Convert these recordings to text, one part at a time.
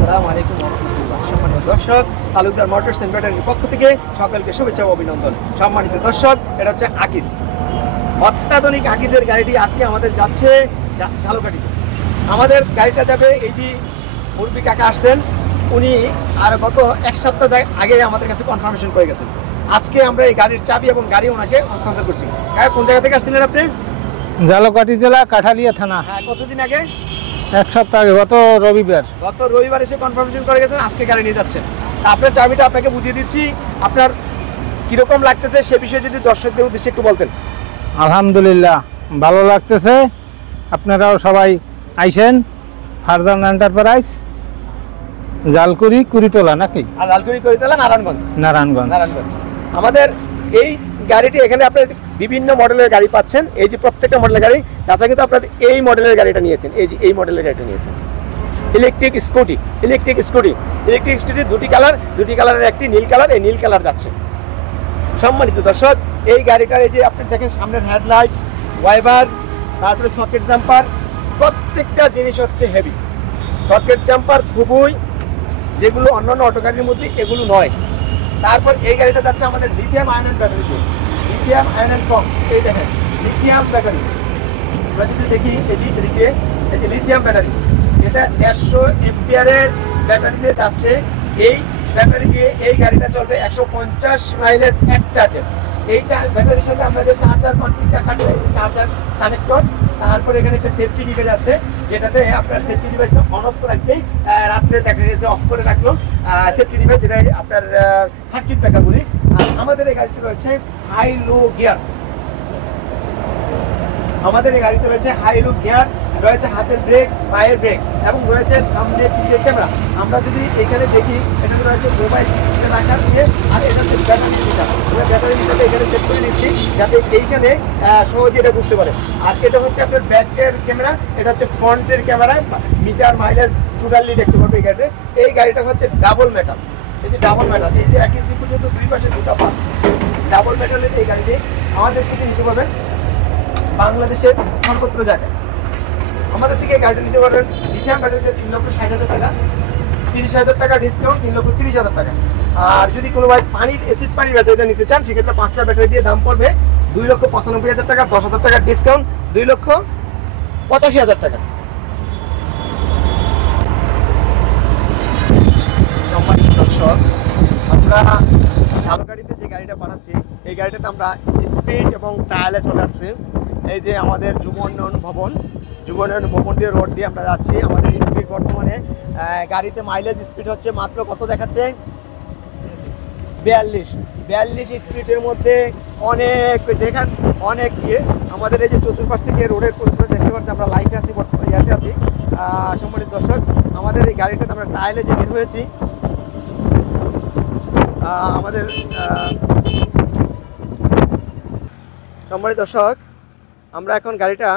আসসালামু আলাইকুম ওয়া রাহমাতুল্লাহ। সম্মানিত দর্শক, তালুকদার মোটরস এন্ড ব্যাটারির পক্ষ থেকে সকলকে শুভেচ্ছা ও অভিনন্দন। সম্মানিত দর্শক, এটা হচ্ছে আকিস, অত্যাধুনিক আকিসের গাড়িটি আজকে আমাদের যাচ্ছে ঝালকাঠিতে। আমাদের গাড়িটা যাবে, এই যে মুরব্বী কাকা আসছেন, উনি আর গত এক সপ্তাহ আগে আমাদের কাছে কনফার্মেশন করে গেছেন। আজকে আমরা এই গাড়ির চাবি এবং গাড়ি ওনাকে হস্তান্তর করছি। কাকা, কোন জায়গা থেকে আসছিলেন আপনি? ঝালকাঠি জেলা, কাঠালিয়া থানা। হ্যাঁ, কতদিন আগে? এক সপ্তাহ আগে, গত রবিবার এসে কনফার্মেশন করে গেছেন, আজকে গাড়ি নিয়ে যাচ্ছেন। আপনার চাবিটা আপনাকে বুঝিয়ে দিচ্ছি, আপনার কিরকম লাগতেছে সে বিষয়ে যদি দর্শকদের উদ্দেশ্যে একটু বলতেন। আলহামদুলিল্লাহ, ভালো লাগতেছে। আপনারাও সবাই আইসেন। ফারজান এন্টারপ্রাইজ, জালকুড়ি কুড়িটোলা নাকি? লালকুড়ি করিতলা, নারায়ণগঞ্জ। নারায়ণগঞ্জ। আমাদের এই গাড়িটি এখানে আপনার বিভিন্ন মডেলের গাড়ি পাচ্ছেন। এই যে প্রত্যেকটা মডেলের গাড়ি, তাছাড়া কিন্তু আপনার এই মডেলের গাড়িটা নিয়েছেন, এই যে এই মডেলের গাড়িটা নিয়েছেন, ইলেকট্রিক স্কুটি। দুটি কালারের একটি নীল কালার, এই নীল কালার যাচ্ছে। সম্মানিত দর্শক, এই গাড়িটার এই যে আপনি দেখেন সামনের হেডলাইট, ওয়াইপার, তারপরে সকেট জাম্পার, প্রত্যেকটা জিনিস হচ্ছে হেভি। সকেট জাম্পার খুবই, যেগুলো অন্যান্য অটো গাড়ির মধ্যে এগুলো নয়। তারপর এই গাড়িটা যাচ্ছে আমাদের লিথিয়াম আয়ন ব্যাটারি দিয়ে, লিথিয়াম আয়ন কম। এই দেখেন লিথিয়াম ব্যাটারি, আমরা যদি দেখি এদিকে, এই যে লিথিয়াম ব্যাটারি, এটা 150 এম্পিয়ারের ব্যাটারি দিয়ে যাচ্ছে। এই ব্যাটারি দিয়ে এই গাড়িটা চলবে 150 মাইলেজ এক চার্জে। এই ব্যাটারির সাথে আমরা যে চার্জার কন্ট্যাক্টটা কাটবে, চার্জার কানেক্টর, তারপরে এখানে একটা সেফটি ডিভাইস আছে, যেটাতে আপনার সেফটি ডিভাইসটা অন অফ করে রাখলেই, রাত্রে দেখা গেছে অফ করে রাখলো সেফটি ডিভাইস, যেটা আপনার সার্কিট ব্রেকার বলি। আমাদের এই গাড়িতে রয়েছে হাই লো গিয়ার, রয়েছে হাতের ব্রেক, পায়ের ব্রেক, এবং রয়েছে সামনে পিছের ক্যামেরা। আমরা যদি এখানে দেখি, এখানে রয়েছে মোবাইল রাখার দিয়ে, আর এটা হচ্ছে ব্যাটারি মিটার। আমরা ব্যাটারি মিটারটা এখানে সেট করে নিচ্ছি যাতে এইখানে সহজে এটা বুঝতে পারে। আর এটা হচ্ছে আপনার ব্যাকের ক্যামেরা, এটা হচ্ছে ফ্রন্টের ক্যামেরা, মিটার মাইলেজ টোটালি দেখতে পারবে এই গাড়িতে। এই গাড়িটা হচ্ছে ডাবল মেটাল, এই যে ডাবল মেটাল, এই যে 1 ইঞ্চি পর্যন্ত দুই পাশে দুটো পাত ডাবল মেটালের এই গাড়িটি আমাদের থেকে নিতে পারবেন বাংলাদেশের সর্বত্র জায়গায়। আমাদের থেকে গাড়িটা নিতে পারবেন লিথিয়াম ব্যাটারিতে 3,60,000 টাকা, 30,000 টাকা ডিসকাউন্ট, 3,30,000 টাকা। আর যদি কোনো ভাই পানির অ্যাসিড পানির ব্যাটারিটা নিতে চান, সেক্ষেত্রে 5টা ব্যাটারি দিয়ে দাম পড়বে 2,95,000 টাকা, 10,000 টাকা ডিসকাউন্ট, 2,85,000 টাকা। সম্মানিত দর্শক, আমরা ঝালকাঠিতে যে গাড়িটা পাঠাচ্ছি, এই গাড়িটাতে আমরা স্পিড এবং টায়ালে চলে আসছি। এই যে আমাদের যুব উন্নয়ন ভবন দিয়ে রোড দিয়ে আমরা যাচ্ছি। আমাদের স্পিড বর্তমানে গাড়িতে মাইলেজ স্পিড হচ্ছে মাত্র কত দেখাচ্ছে? 42 স্পিডের মধ্যে অনেক দেখেন, অনেক আমাদের এই যে চতুর্পাশ থেকে রোডের পরিমাণ দেখতে পাচ্ছি, আমরা লাইফে আছি, ইয়াতে আছি। সম্মানিত দর্শক, আমাদের এই গাড়িটাতে আমরা টায়ালে যে বের হয়েছি, আমাদের সম্মানিত দর্শক, আমরা এখন গাড়িটা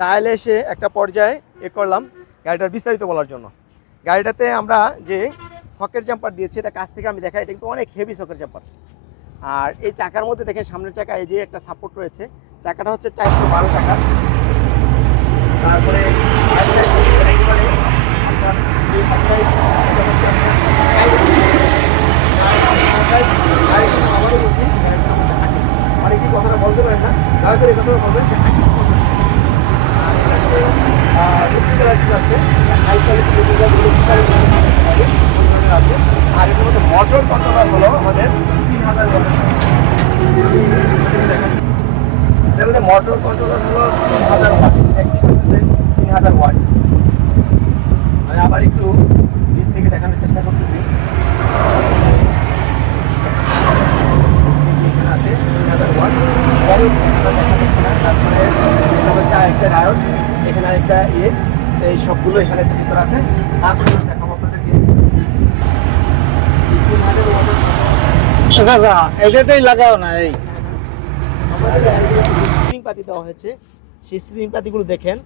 টায়ালে এসে একটা পর্যায়ে করলাম গাড়িটার বিস্তারিত বলার জন্য। গাড়িটাতে আমরা যে সকেট জাম্পার দিয়েছি, এটা কাছ থেকে আমি দেখাই, এটা কিন্তু অনেক হেভি সকেট জাম্পার। আর এই চাকার মধ্যে দেখেন সামনের চাকা, এই যে একটা সাপোর্ট রয়েছে, চাকাটা হচ্ছে 412 চাকা। তারপরে অনেকেই কথাটা বলতে পারেন না, দয়া করে কথাটা বলবেন যে আছে। আর এটার মধ্যে মোটর কন্ট্রোলার হলো আমাদের 3000 ওয়াট। এটার মধ্যে মোটর কন্ট্রোলার হলো 3000 ওয়াট, 3000 ওয়াট। আমি আবার একটু নিচ থেকে দেখানোর চেষ্টা করতেছি। এখানে আছে 3000 ওয়াট, তারপরে এটা হচ্ছে আরেকটা ডায়োড, এখানে আরেকটা এই সবগুলো এখানে সেট করা আছে। তারপরে দেখাবো আপনাদেরকে এটাতেই লাগাও না। এই স্প্রিং পাতি দেওয়া হয়েছে, সেই স্প্রিং পাতিগুলো দেখেন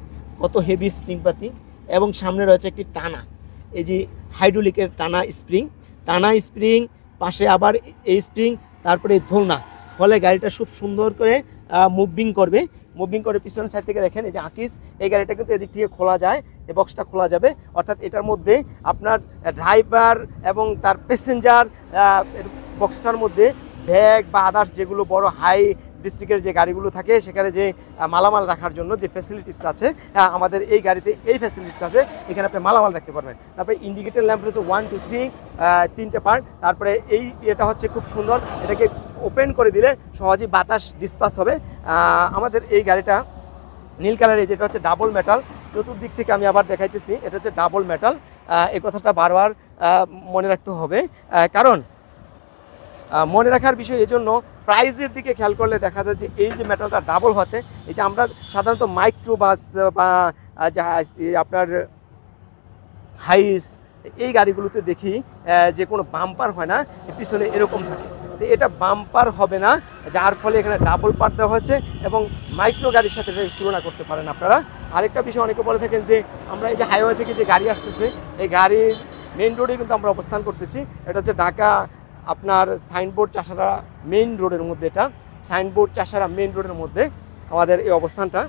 কত হেভি স্প্রিং পাতি, এবং সামনে রয়েছে একটি টানা, এই যে হাইড্রোলিকের টানা স্প্রিং, পাশে আবার এই স্প্রিং, তারপরে দোলনা, ফলে গাড়িটা খুব সুন্দর করে মুভিং করবে। মুভিং করে পিছনের সাইড থেকে দেখেন, এই যে আকিস, এই গাড়িটা কিন্তু এদিক থেকে খোলা যায়, এই বক্সটা খোলা যাবে, অর্থাৎ এটার মধ্যে আপনার ড্রাইভার এবং তার প্যাসেঞ্জার বক্সটার মধ্যে ব্যাগ বা আদার্স যেগুলো বড় হাই ডিস্ট্রিক্টের যে গাড়িগুলো থাকে সেখানে যে মালামাল রাখার জন্য যে ফ্যাসিলিটিসটা আছে, আমাদের এই গাড়িতে এই ফ্যাসিলিটিসটা আছে, এখানে আপনি মালামাল রাখতে পারবেন। তারপরে ইন্ডিকেটর ল্যাম্প রয়েছে 1 2 3 তিনটে পার্ট। তারপরে এই এটা হচ্ছে খুব সুন্দর, এটাকে ওপেন করে দিলে সহজেই বাতাস ডিসপাস হবে। আমাদের এই গাড়িটা নীল কালারের, যেটা হচ্ছে ডাবল মেটাল, চতুর্দিক থেকে আমি আবার দেখাইতেছি, এটা হচ্ছে ডাবল মেটাল। এই কথাটা বারবার মনে রাখতে হবে, কারণ মনে রাখার বিষয় এই জন্য প্রাইসের দিকে খেয়াল করলে দেখা যায় যে এই যে মেটালটা ডাবল হতে, এই যে আমরা সাধারণত মাইক্রো বাস বা আপনার হাইস এই গাড়িগুলোতে দেখি যে কোনো বাম্পার হয় না, পিছনে এরকম থাকে, তো এটা বাম্পার হবে না, যার ফলে এখানে ডাবল পার্ট দেওয়া হয়েছে এবং মাইক্রো গাড়ির সাথে তুলনা করতে পারেন আপনারা। আরেকটা বিষয় অনেকে বলে থাকেন যে আমরা এই যে হাইওয়ে থেকে যে গাড়ি আসতেছে, এই গাড়ির মেইন রোডে কিন্তু আমরা অবস্থান করতেছি। এটা হচ্ছে ঢাকা আপনার সাইনবোর্ড চাষারা মেইন রোডের মধ্যে, এটা সাইনবোর্ড চাষারা মেইন রোডের মধ্যে আমাদের এই অবস্থানটা।